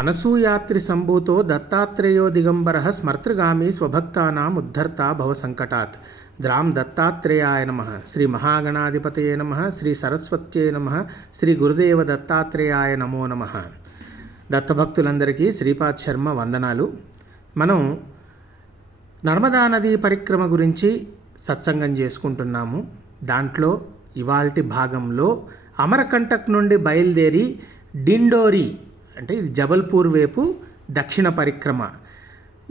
అనసూయాత్రి సంభూతో దత్తాత్రేయో దిగంబర స్మర్తృగామి స్వభక్తానాం ఉద్ధర్తా భవ సంకటాత్. ద్రాం దత్తాత్రేయాయ నమ. శ్రీ మహాగణాధిపతయే నమ. శ్రీ సరస్వత్యే నమ. శ్రీ గురుదేవ దత్తాత్రేయాయ నమో నమ. దత్తభక్తులందరికీ శ్రీపాద్ శర్మ వందనాలు. మనం నర్మదా నదీ పరిక్రమ గురించి సత్సంగం చేసుకుంటున్నాము. దాంట్లో ఇవాల్టి భాగంలో అమరకంటక్ నుండి బయలుదేరి డిండోరి అంటే ఇది జబల్పూర్ వైపు దక్షిణ పరిక్రమ.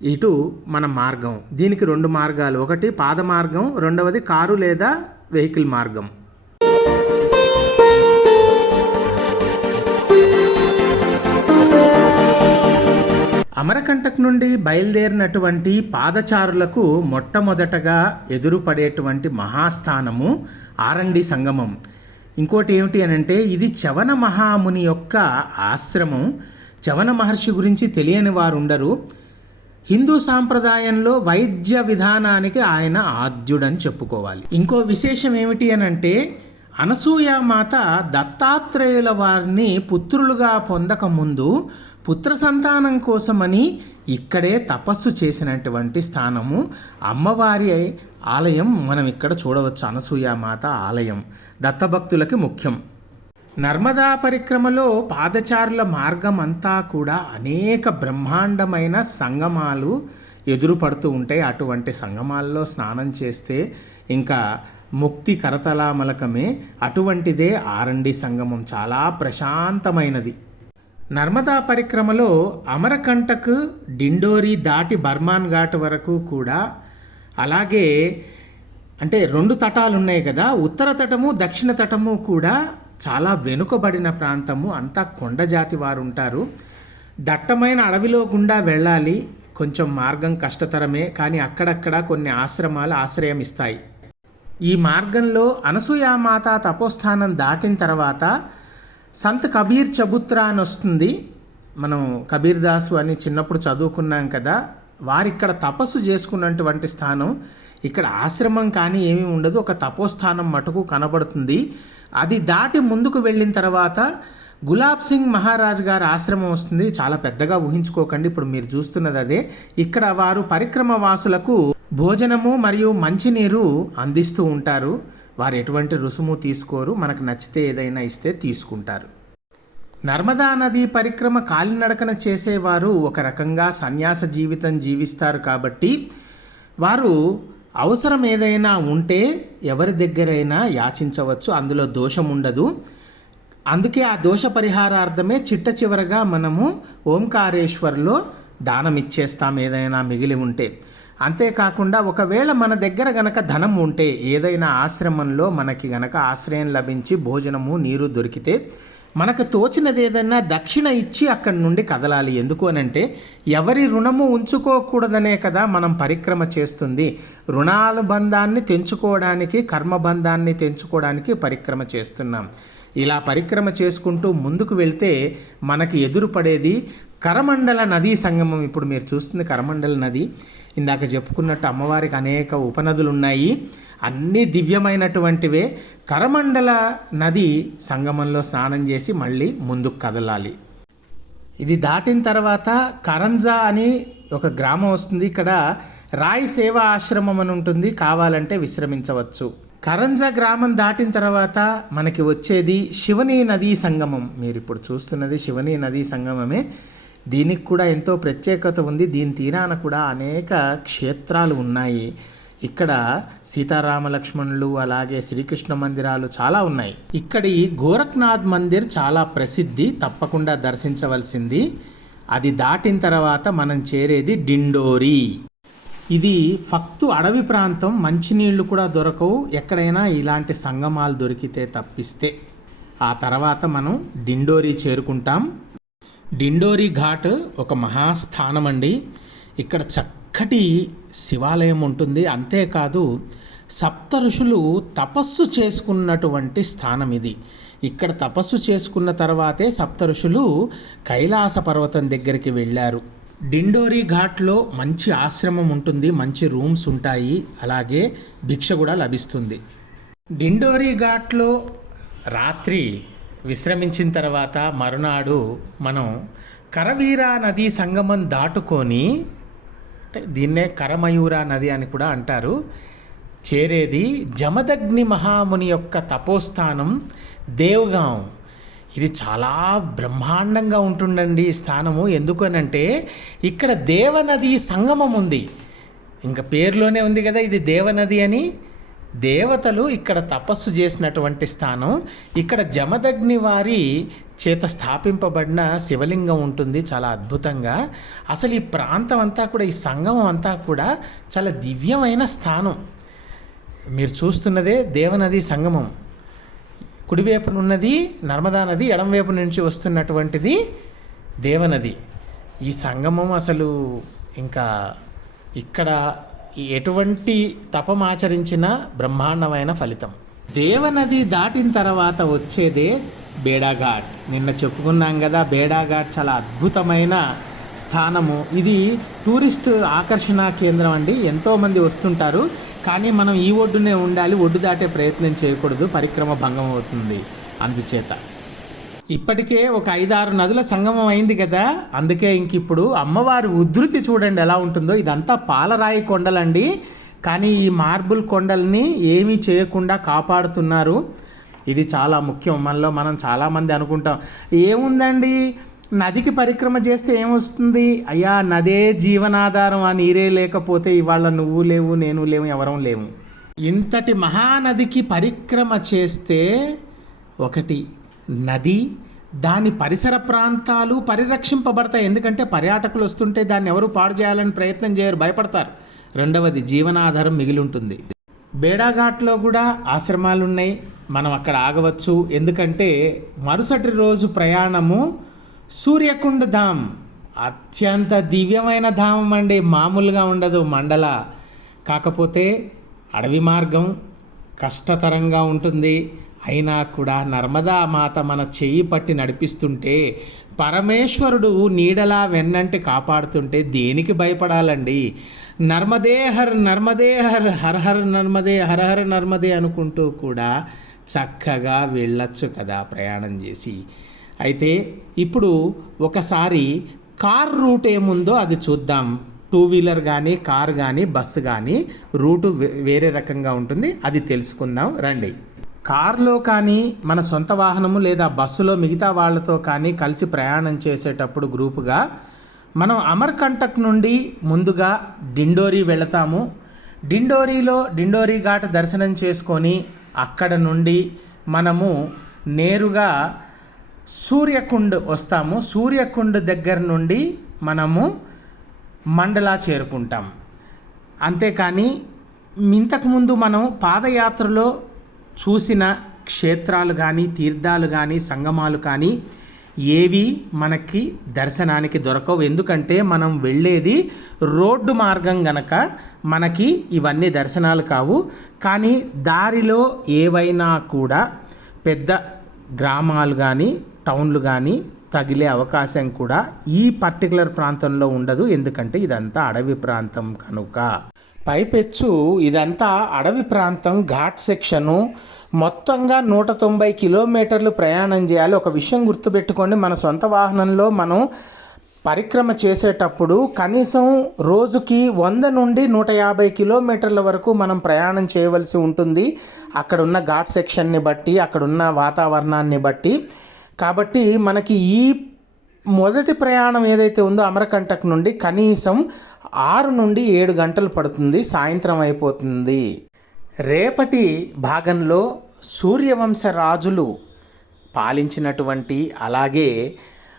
ఇటు మన మార్గం. దీనికి రెండు మార్గాలు. ఒకటి పాద మార్గం రెండవది కారు లేదా వెహికల్ మార్గం. అమరకంటక్ నుండి బయలుదేరినటువంటి పాదచారులకు మొట్టమొదటగా ఎదురుపడేటువంటి మహాస్థానము ఆరండి సంగమం. ఇంకోటి ఏమిటి అని అంటే ఇది చవన మహాముని యొక్క ఆశ్రమం. చవన మహర్షి గురించి తెలియని వారు ఉండరు హిందూ సాంప్రదాయంలో వైద్య విధానానికి ఆయన ఆద్యుడని చెప్పుకోవాలి. ఇంకో విశేషం ఏమిటి అని అంటే అనసూయమాత దత్తాత్రేయుల వారిని పుత్రులుగా పొందక ముందు పుత్ర సంతానం కోసమని ఇక్కడే తపస్సు చేసినటువంటి స్థానము. అమ్మవారి ఆలయం మనం ఇక్కడ చూడవచ్చు. అనసూయమాత ఆలయం దత్తభక్తులకి ముఖ్యం. నర్మదా పరిక్రమలో పాదచారుల మార్గం అంతా కూడా అనేక బ్రహ్మాండమైన సంగమాలు ఎదురుపడుతూ ఉంటాయి. అటువంటి సంగమాల్లో స్నానం చేస్తే ఇంకా ముక్తి కరతలామలకమే అటువంటిదే ఆరండి సంగమం. చాలా ప్రశాంతమైనది. నర్మదా పరిక్రమలో అమరకంటక్ డిండోరి దాటి బర్మాన్ ఘాట్ వరకు కూడా అలాగే అంటే రెండు తటాలు ఉన్నాయి కదా. ఉత్తర తటము దక్షిణ తటము కూడా చాలా వెనుకబడిన ప్రాంతము. అంతా కొండ జాతి వారు ఉంటారు. దట్టమైన అడవిలో గుండా వెళ్ళాలి. కొంచెం మార్గం కష్టతరమే. కానీ అక్కడక్కడ కొన్ని ఆశ్రమాలు ఆశ్రయం ఇస్తాయి ఈ మార్గంలో అనసూయామాత తపోస్థానం దాటిన తర్వాత సంత్ కబీర్ చబుత్రా అని వస్తుంది. మనం కబీర్ దాసు అని చిన్నప్పుడు చదువుకున్నాం కదా. వారిక్కడ తపస్సు చేసుకున్నటువంటి స్థానం ఇక్కడ ఆశ్రమం కానీ ఏమీ ఉండదు. ఒక తపోస్థానం మటుకు కనబడుతుంది. అది దాటి ముందుకు వెళ్ళిన తర్వాత గులాబ్ సింగ్ మహారాజ్ గారి ఆశ్రమం వస్తుంది. చాలా పెద్దగా ఊహించుకోకండి. ఇప్పుడు మీరు చూస్తున్నది అదే. ఇక్కడ వారు పరిక్రమ వాసులకు భోజనము మరియు మంచినీరు అందిస్తూ ఉంటారు. వారు ఎటువంటి రుసుము తీసుకోరు. మనకు నచ్చితే ఏదైనా ఇస్తే తీసుకుంటారు. నర్మదా నది పరిక్రమ కాలినడకన చేసేవారు ఒక రకంగా సన్యాస జీవితం జీవిస్తారు కాబట్టి వారు అవసరం ఏదైనా ఉంటే ఎవరి దగ్గరైనా యాచించవచ్చు. అందులో దోషం ఉండదు. అందుకే ఆ దోష పరిహారార్థమే చిట్ట చివరగా మనము ఓంకారేశ్వర్లో దానం ఇచ్చేస్తాం ఏదైనా మిగిలి ఉంటే. అంతేకాకుండా ఒకవేళ మన దగ్గర గనక ధనం ఉంటే ఏదైనా ఆశ్రమంలో మనకి గనక ఆశ్రయం లభించి భోజనము నీరు దొరికితే మనకు తోచినది ఏదైనా దక్షిణ ఇచ్చి అక్కడి నుండి కదలాలి. ఎందుకు అనంటే ఎవరి రుణము ఉంచుకోకూడదనే కదా మనం పరిక్రమ చేస్తుంది. రుణానుబంధాన్ని తెంచుకోవడానికి కర్మబంధాన్ని తెంచుకోవడానికి పరిక్రమ చేస్తున్నాం. ఇలా పరిక్రమ చేసుకుంటూ ముందుకు వెళ్తే మనకి ఎదురుపడేది కరమండల నదీ సంగమం. ఇప్పుడు మీరు చూస్తుంది కరమండల నది. ఇందాక చెప్పుకున్నట్టు అమ్మవారికి అనేక ఉపనదులు ఉన్నాయి అన్నీ దివ్యమైనటువంటివే. కరమండల నది సంగమంలో స్నానం చేసి మళ్ళీ ముందుకు కదలాలి. ఇది దాటిన తర్వాత కరంజా అని ఒక గ్రామం వస్తుంది. ఇక్కడ రాయి సేవా ఆశ్రమం అని ఉంటుంది. కావాలంటే విశ్రమించవచ్చు. కరంజా గ్రామం దాటిన తర్వాత మనకి వచ్చేది శివనీ నదీ సంగమం. మీరు ఇప్పుడు చూస్తున్నది శివనీ నదీ సంగమమే. దీనికి కూడా ఎంతో ప్రత్యేకత ఉంది. దీని తీరాన కూడా అనేక క్షేత్రాలు ఉన్నాయి. ఇక్కడ సీతారామ లక్ష్మణులు అలాగే శ్రీకృష్ణ మందిరాలు చాలా ఉన్నాయి. ఇక్కడి గోరఖ్నాథ్ మందిర్ చాలా ప్రసిద్ధి. తప్పకుండా దర్శించవలసింది. అది దాటిన తర్వాత మనం చేరేది డిండోరి. ఇది ఫక్తు అడవి ప్రాంతం. మంచినీళ్ళు కూడా దొరకవు. ఎక్కడైనా ఇలాంటి సంగమాలు దొరికితే తప్పిస్తే. ఆ తర్వాత మనం డిండోరి చేరుకుంటాం. డిండోరి ఘాట్ ఒక మహాస్థానం అండి ఇక్కడ చక్కటి శివాలయం ఉంటుంది. అంతేకాదు సప్త ఋషులు తపస్సు చేసుకున్నటువంటి స్థానం ఇది. ఇక్కడ తపస్సు చేసుకున్న తర్వాతే సప్త ఋషులు కైలాస పర్వతం దగ్గరికి వెళ్ళారు. డిండోరి ఘాట్లో మంచి ఆశ్రమం ఉంటుంది. మంచి రూమ్స్ ఉంటాయి. అలాగే భిక్ష కూడా లభిస్తుంది. డిండోరి ఘాట్లో రాత్రి విశ్రమించిన తర్వాత మరునాడు మనం కరవీరా నది సంగమం దాటుకొని అంటే దీన్నే కరమయూరా నది అని కూడా అంటారు చేరేది జమదగ్ని మహాముని యొక్క తపోస్థానం దేవగాం. ఇది చాలా బ్రహ్మాండంగా ఉంటుండండి ఈ స్థానము. ఎందుకనంటే ఇక్కడ దేవనది సంగమం ఉంది. ఇంకా పేరులోనే ఉంది కదా ఇది దేవనది అని. దేవతలు ఇక్కడ తపస్సు చేసినటువంటి స్థానం ఇక్కడ జమదగ్ని వారి చేత స్థాపింపబడిన శివలింగం ఉంటుంది చాలా అద్భుతంగా. అసలు ఈ ప్రాంతం అంతా కూడా ఈ సంగమం అంతా కూడా చాలా దివ్యమైన స్థానం. మీరు చూస్తున్నదే దేవనది సంగమం. కుడివైపున ఉన్నది నర్మదా నది ఎడంవైపు నుంచి వస్తున్నటువంటిది దేవనది. ఈ సంగమం అసలు ఇంకా ఇక్కడ ఎటువంటి తపమాచరించిన బ్రహ్మాండమైన ఫలితం. దేవనది దాటిన తర్వాత వచ్చేదే బేడాఘాట్. నిన్న చెప్పుకున్నాం కదా బేడాఘాట్ చాలా అద్భుతమైన స్థానము. ఇది టూరిస్ట్ ఆకర్షణ కేంద్రం అండి. ఎంతోమంది వస్తుంటారు. కానీ మనం ఈ ఒడ్డునే ఉండాలి ఒడ్డు దాటే ప్రయత్నం చేయకూడదు. పరిక్రమ భంగం అవుతుంది. అందుచేత. ఇప్పటికే ఒక ఐదారు నదుల సంగమం అయింది కదా. అందుకే ఇంక ఇప్పుడు అమ్మవారి ఉధృతి చూడండి ఎలా ఉంటుందో. ఇదంతా పాలరాయి కొండలండి. కానీ ఈ మార్బుల్ కొండల్ని ఏమీ చేయకుండా కాపాడుతున్నారు. ఇది చాలా ముఖ్యం. మనలో మనం చాలామంది అనుకుంటాం ఏముందండి? నదికి పరిక్రమ చేస్తే ఏమొస్తుంది? అయ్యా నదే జీవనాధారం ఆ నీరే లేకపోతే ఇవాళ నువ్వు లేవు నేను లేవు ఎవరం లేవు ఇంతటి మహానదికి పరిక్రమ చేస్తే ఒకటి నది దాని పరిసర ప్రాంతాలు పరిరక్షింపబడతాయి. ఎందుకంటే పర్యాటకులు వస్తుంటే దాన్ని ఎవరు పాడు చేయాలని ప్రయత్నం చేయరు భయపడతారు. రెండవది జీవనాధారం మిగిలి ఉంటుంది బేడాఘాట్లో కూడా ఆశ్రమాలు ఉన్నాయి మనం అక్కడ ఆగవచ్చు. ఎందుకంటే మరుసటి రోజు ప్రయాణము సూర్యకుండ ధామ్. అత్యంత దివ్యమైన ధామం అండి. మామూలుగా ఉండదు మండల. కాకపోతే అడవి మార్గం కష్టతరంగా ఉంటుంది. అయినా కూడా నర్మదా మాత మన చెయ్యి పట్టి నడిపిస్తుంటే పరమేశ్వరుడు నీడలా వెన్నంటి కాపాడుతుంటే దేనికి భయపడాలండి? Narmade her Narmade her her her Narmade హర హర్ నర్మదే అనుకుంటూ కూడా చక్కగా వెళ్ళొచ్చు కదా ప్రయాణం చేసి. అయితే ఇప్పుడు ఒకసారి కార్ రూట్ ఏముందో అది చూద్దాం. టూ వీలర్ కానీ కార్ కానీ బస్సు కానీ రూటు వే- వేరే రకంగా ఉంటుంది. అది తెలుసుకుందాం. రండి. కార్లో కానీ మన సొంత వాహనము లేదా బస్సులో మిగతా వాళ్ళతో కానీ కలిసి ప్రయాణం చేసేటప్పుడు గ్రూపుగా మనం అమర్కంటక్ నుండి ముందుగా డిండోరి వెళతాము. డిండోరిలో డిండోరి ఘాట్ దర్శనం చేసుకొని అక్కడ నుండి మనము నేరుగా సూర్యకుండ్ వస్తాము. సూర్యకుండ్ దగ్గర నుండి మనము మండలా చేరుకుంటాం. అంతేకాని ఇంతకుముందు మనం పాదయాత్రలో చూసిన క్షేత్రాలు కానీ తీర్థాలు కానీ సంగమాలు కానీ ఏవి మనకి దర్శనానికి దొరకవు. ఎందుకంటే మనం వెళ్ళేది రోడ్డు మార్గం గనక మనకి ఇవన్నీ దర్శనాలు కావు. కానీ దారిలో ఏవైనా కూడా పెద్ద గ్రామాలు కానీ టౌన్లు కానీ తగిలే అవకాశం కూడా ఈ పర్టికులర్ ప్రాంతంలో ఉండదు. ఎందుకంటే ఇదంతా అడవి ప్రాంతం కనుక. పైపెచ్చు ఇదంతా అడవి ప్రాంతం ఘాట్ సెక్షను మొత్తంగా నూట తొంభై కిలోమీటర్లు ప్రయాణం చేయాలి. ఒక విషయం గుర్తుపెట్టుకోండి. మన సొంత వాహనంలో మనం పరిక్రమ చేసేటప్పుడు కనీసం రోజుకి వంద నుండి నూట యాభై కిలోమీటర్ల వరకు మనం ప్రయాణం చేయవలసి ఉంటుంది. అక్కడున్న ఘాట్ సెక్షన్ని బట్టి అక్కడున్న వాతావరణాన్ని బట్టి కాబట్టి మనకి ఈ మొదటి ప్రయాణం ఏదైతే ఉందో అమరకంటక్ నుండి కనీసం ఆరు నుండి ఏడు గంటలు పడుతుంది సాయంత్రం అయిపోతుంది. రేపటి భాగంలో సూర్యవంశ రాజులు పాలించినటువంటి అలాగే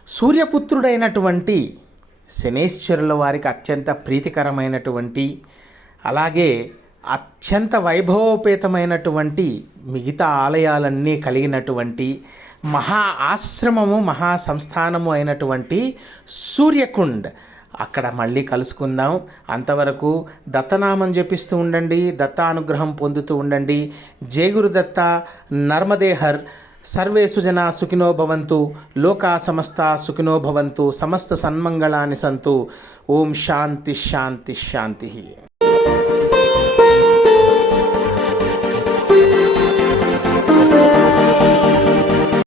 సూర్యపుత్రుడైనటువంటి శనేశ్వరుల వారికి అత్యంత ప్రీతికరమైనటువంటి అలాగే అత్యంత వైభవోపేతమైనటువంటి మిగతా ఆలయాలన్నీ కలిగినటువంటి మహా ఆశ్రమము మహా సంస్థానము అయినటువంటి సూర్యకుండ్. అక్కడ మళ్ళీ కలుసుకుందాం. అంతవరకు దత్తనామం జపిస్తూ ఉండండి దత్తానుగ్రహం పొందుతూ ఉండండి. జయగురు దత్త నర్మదేహర్ సర్వే సుజన సుఖినో భవంతు లోకా సమస్త సుఖినో భవంతు సమస్త సన్మంగళాని సంతు. ఓం శాంతి శాంతి శాంతి.